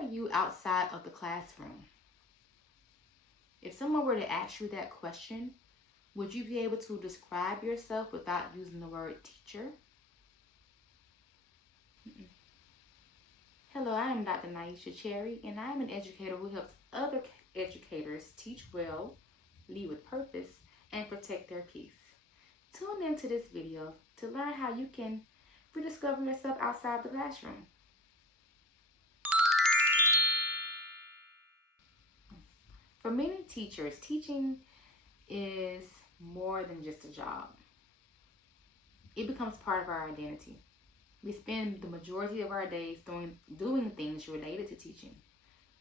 are you outside of the classroom? If someone were to ask you that question, would you be able to describe yourself without using the word teacher? Hello, I am Dr. Naisha Cherry, and I am an educator who helps other educators teach well, lead with purpose, and protect their peace. Tune into this video to learn how you can rediscover yourself outside the classroom. For many teachers, teaching is more than just a job. It becomes part of our identity. We spend the majority of our days doing things related to teaching.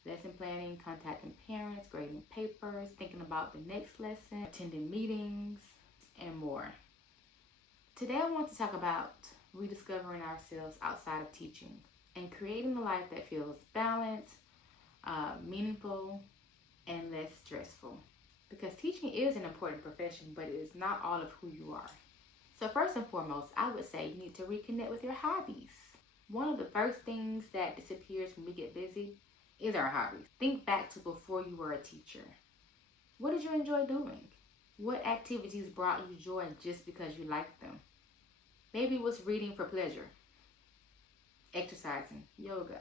Lesson planning, contacting parents, grading papers, thinking about the next lesson, attending meetings, and more. Today I want to talk about rediscovering ourselves outside of teaching and creating a life that feels balanced, meaningful, and less stressful. Because teaching is an important profession, but it is not all of who you are. So first and foremost, I would say you need to reconnect with your hobbies. One of the first things that disappears when we get busy is our hobbies. Think back to before you were a teacher. What did you enjoy doing? What activities brought you joy just because you liked them? Maybe it was reading for pleasure, exercising, yoga,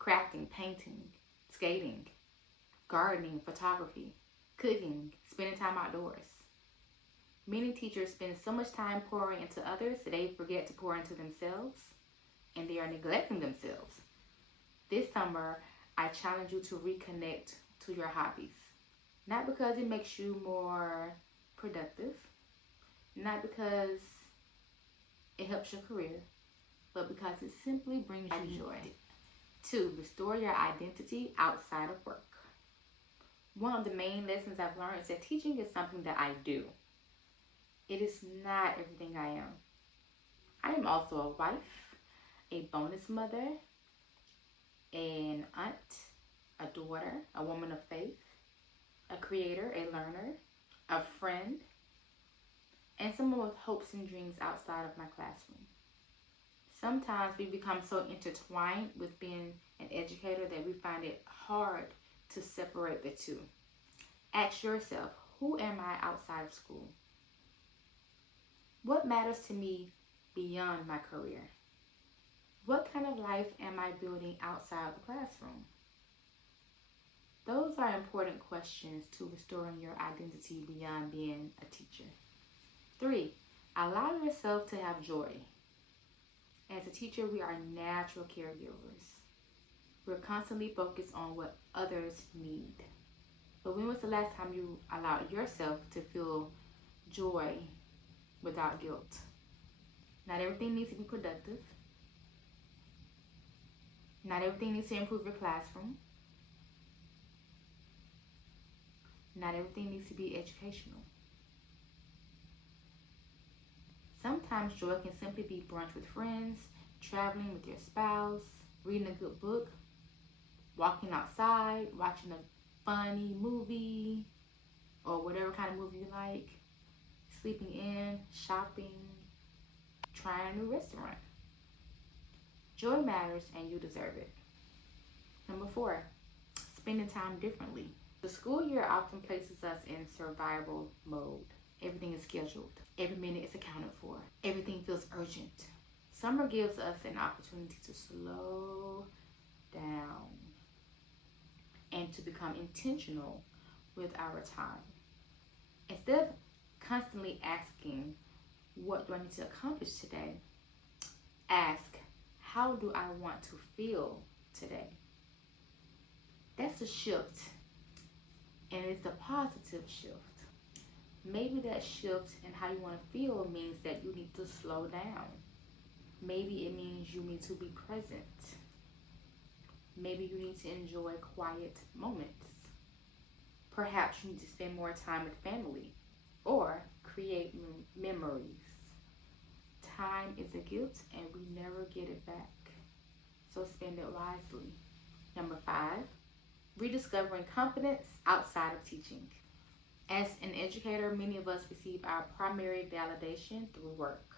crafting, painting, skating, gardening, photography, cooking, spending time outdoors. Many teachers spend so much time pouring into others that they forget to pour into themselves, and they are neglecting themselves. This summer, I challenge you to reconnect to your hobbies. Not because it makes you more productive, not because it helps your career, but because it simply brings you joy. 2, restore your identity outside of work. One of the main lessons I've learned is that teaching is something that I do. It is not everything I am. I am also a wife, a bonus mother, an aunt, a daughter, a woman of faith, a creator, a learner, a friend, and someone with hopes and dreams outside of my classroom. Sometimes we become so intertwined with being an educator that we find it hard to separate the two. Ask yourself, who am I outside of school? What matters to me beyond my career? What kind of life am I building outside of the classroom? Those are important questions to restoring your identity beyond being a teacher. 3, allow yourself to have joy. As a teacher, we are natural caregivers. We're constantly focused on what others need. But when was the last time you allowed yourself to feel joy without guilt? Not everything needs to be productive. Not everything needs to improve your classroom. Not everything needs to be educational. Sometimes joy can simply be brunch with friends, traveling with your spouse, reading a good book, walking outside, watching a funny movie, or whatever kind of movie you like, sleeping in, shopping, trying a new restaurant. Joy matters and you deserve it. Number 4, spending time differently. The school year often places us in survival mode. Everything is scheduled. Every minute is accounted for. Everything feels urgent. Summer gives us an opportunity to slow down and to become intentional with our time. Instead of constantly asking, what do I need to accomplish today? Ask, how do I want to feel today? That's a shift, and it's a positive shift. Maybe that shift in how you want to feel means that you need to slow down. Maybe it means you need to be present. Maybe you need to enjoy quiet moments. Perhaps you need to spend more time with family or create memories. Time is a gift and we never get it back. So spend it wisely. Number 5, rediscovering confidence outside of teaching. As an educator, many of us receive our primary validation through work.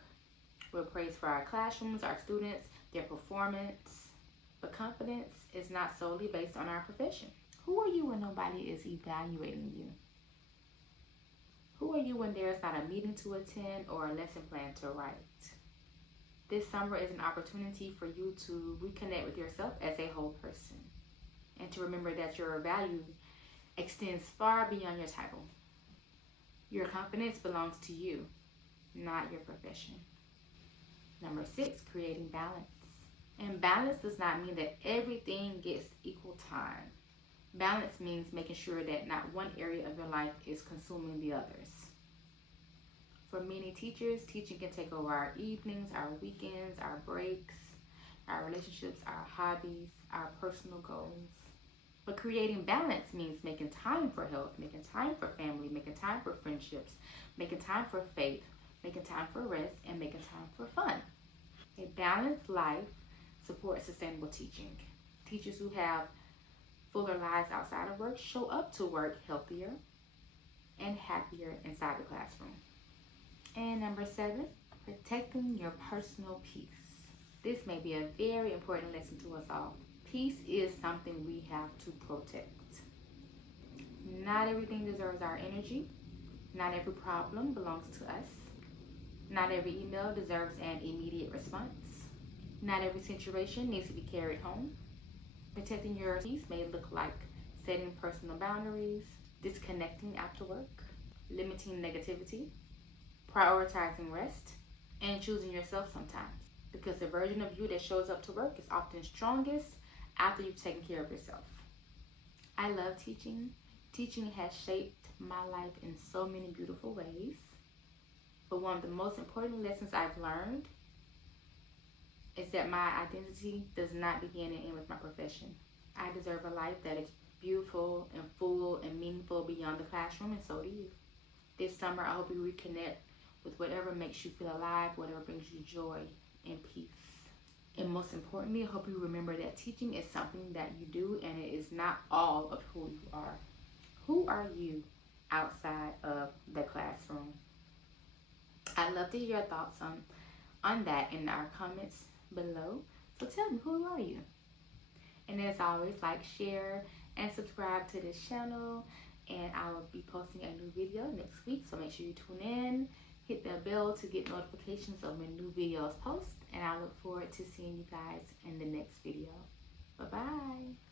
We're praised for our classrooms, our students, their performance. But confidence is not solely based on our profession. Who are you when nobody is evaluating you? Who are you when there's not a meeting to attend or a lesson plan to write? This summer is an opportunity for you to reconnect with yourself as a whole person and to remember that your value extends far beyond your title. Your confidence belongs to you, not your profession. Number 6, creating balance. And balance does not mean that everything gets equal time. Balance means making sure that not one area of your life is consuming the others. For many teachers, teaching can take over our evenings, our weekends, our breaks, our relationships, our hobbies, our personal goals. But creating balance means making time for health, making time for family, making time for friendships, making time for faith, making time for rest, and making time for fun. A balanced life supports sustainable teaching. Teachers who have fuller lives outside of work show up to work healthier and happier inside the classroom. And number 7, protecting your personal peace. This may be a very important lesson to us all. Peace is something we have to protect. Not everything deserves our energy. Not every problem belongs to us. Not every email deserves an immediate response. Not every situation needs to be carried home. Protecting your peace may look like setting personal boundaries, disconnecting after work, limiting negativity, prioritizing rest, and choosing yourself sometimes. Because the version of you that shows up to work is often strongest after you've taken care of yourself. I love teaching. Teaching has shaped my life in so many beautiful ways. But one of the most important lessons I've learned is that my identity does not begin and end with my profession. I deserve a life that is beautiful and full and meaningful beyond the classroom, and so do you. This summer, I hope you reconnect with whatever makes you feel alive, whatever brings you joy and peace. And most importantly, I hope you remember that teaching is something that you do and it is not all of who you are. Who are you outside of the classroom? I'd love to hear your thoughts on that in our comments below. So tell me, who are you? And as always, like, share, and subscribe to this channel. And I will be posting a new video next week. So make sure you tune in. Hit the bell to get notifications of when new videos post. And I look forward to seeing you guys in the next video. Bye-bye.